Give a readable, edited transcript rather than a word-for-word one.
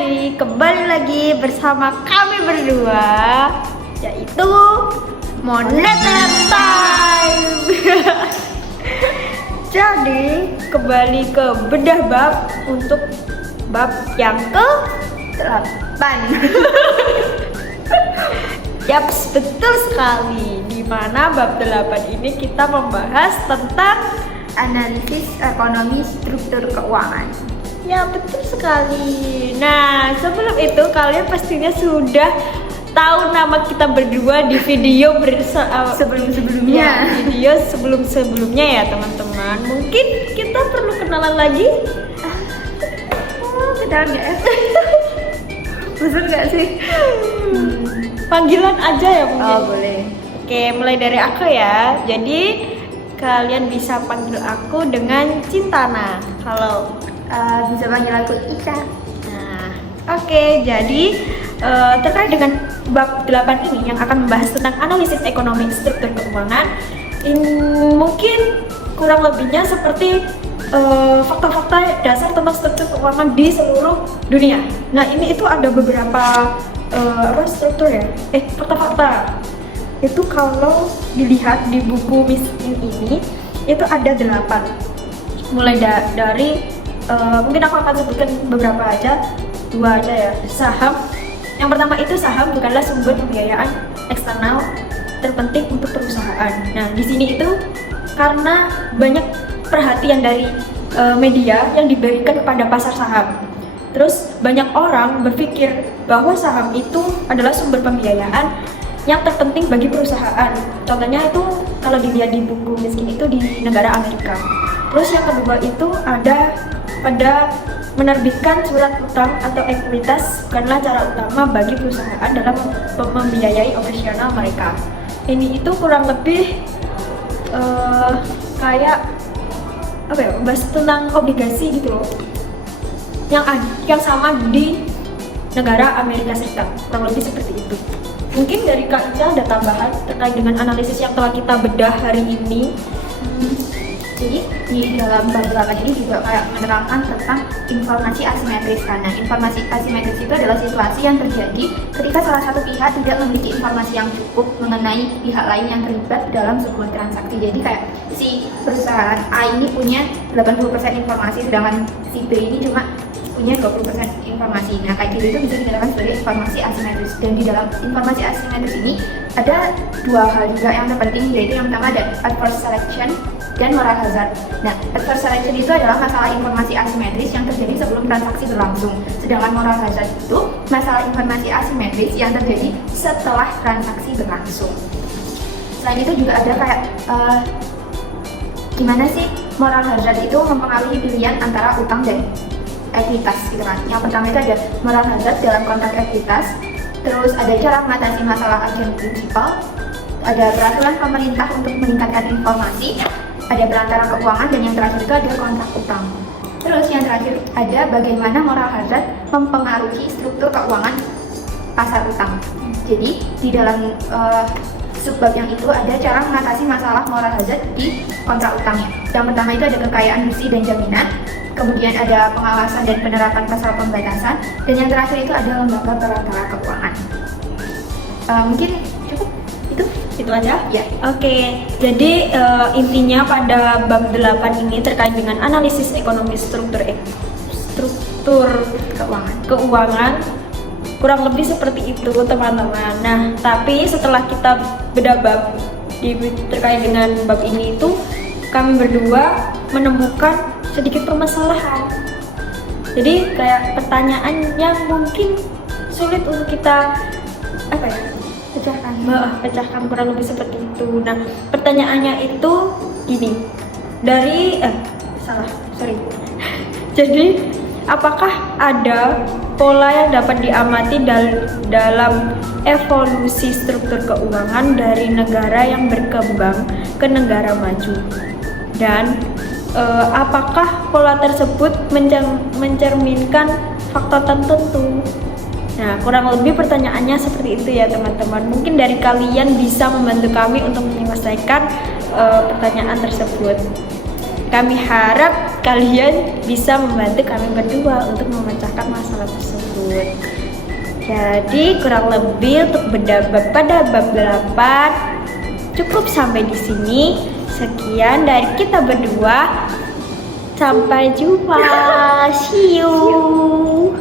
Jadi kembali lagi bersama kami berdua, yaitu Moneter Time. Jadi kembali ke bedah bab untuk bab yang ke-8. Yaps, betul sekali. Di mana bab 8 ini kita membahas tentang analisis ekonomi struktur keuangan. Ya, betul sekali. Nah, sebelum itu kalian pastinya sudah tahu nama kita berdua di video sebelum-sebelumnya. Video sebelum-sebelumnya ya, teman-teman. Mungkin kita perlu kenalan lagi. Kenalan nggak ya? Betul nggak sih? Panggilan aja ya mungkin. Oh, boleh. Oke, mulai dari aku ya. Jadi kalian bisa panggil aku dengan Cintana. Halo. Bisa panggil aku Ica. Nah, oke, jadi terkait dengan bab 8 ini yang akan membahas tentang analisis ekonomi struktur keuangan, mungkin kurang lebihnya seperti fakta-fakta dasar tentang struktur keuangan di seluruh dunia. Nah, ini itu ada beberapa struktur ya, fakta-fakta. Itu kalau dilihat di buku miskin ini, itu ada 8. Mulai dari mungkin aku akan sebutkan beberapa aja, 2 aja ya. Saham. Yang pertama itu saham bukanlah sumber pembiayaan eksternal terpenting untuk perusahaan. Nah, di sini itu karena banyak perhatian dari media yang diberikan kepada pasar saham. Terus banyak orang berpikir bahwa saham itu adalah sumber pembiayaan yang terpenting bagi perusahaan. Contohnya itu kalau dilihat di buku miskin itu di negara Amerika. Terus yang kedua itu ada pada menerbitkan surat utang atau ekuitas bukanlah cara utama bagi perusahaan dalam membiayai operasional mereka. Ini itu kurang lebih kayak apa ya, bahas tentang obligasi gitu loh, yang sama di negara Amerika Serikat, kurang lebih seperti itu. Mungkin dari Kak Ica ada tambahan terkait dengan analisis yang telah kita bedah hari ini. Jadi di dalam bab 8 ini juga kayak menerangkan tentang informasi asimetris. Karena informasi asimetris itu adalah situasi yang terjadi ketika salah satu pihak tidak memiliki informasi yang cukup mengenai pihak lain yang terlibat dalam sebuah transaksi. Jadi kayak si perusahaan A ini punya 80% informasi, sedangkan si B ini cuma punya 20% informasi. Nah, kayak gitu itu bisa dikatakan sebagai informasi asimetris. Dan di dalam informasi asimetris ini ada 2 hal juga yang terpenting, yaitu yang pertama ada adverse selection dan moral hazard. Nah, adverse selection itu adalah masalah informasi asimetris yang terjadi sebelum transaksi berlangsung. Sedangkan moral hazard itu masalah informasi asimetris yang terjadi setelah transaksi berlangsung. Selain itu juga ada kayak gimana sih moral hazard itu mempengaruhi pilihan antara utang dan ekuitas gitu kan. Yang pertama itu ada moral hazard dalam kontrak ekuitas. Terus ada cara mengatasi masalah agen prinsipal. Ada peraturan pemerintah untuk meningkatkan informasi. Ada perantara keuangan, dan yang terakhir itu ada kontrak utang. Terus yang terakhir ada bagaimana moral hazard mempengaruhi struktur keuangan pasar utang. Jadi di dalam subbab yang itu ada cara mengatasi masalah moral hazard di kontrak utangnya. Yang pertama itu ada kekayaan bersih dan jaminan, kemudian ada pengawasan dan penerapan pasal pembatasan, dan yang terakhir itu ada lembaga perantara keuangan. Mungkin cukup itu aja ya. Oke, jadi intinya pada bab 8 ini terkait dengan analisis ekonomi struktur keuangan kurang lebih seperti itu, teman-teman. Nah, tapi setelah kita bedah bab terkait dengan bab ini itu kami berdua menemukan sedikit permasalahan. Jadi kayak pertanyaan yang mungkin sulit untuk kita pecahkan kurang lebih seperti itu. Nah, pertanyaannya itu gini. Jadi, apakah ada pola yang dapat diamati dalam evolusi struktur keuangan dari negara yang berkembang ke negara maju? Dan apakah pola tersebut mencerminkan faktor tertentu? Nah, kurang lebih pertanyaannya seperti itu ya, teman-teman. Mungkin dari kalian bisa membantu kami untuk menyelesaikan pertanyaan tersebut. Kami harap kalian bisa membantu kami berdua untuk memecahkan masalah tersebut. Jadi kurang lebih untuk berdebat pada bab 8 cukup sampai di sini. Sekian dari kita berdua. Sampai jumpa. See you.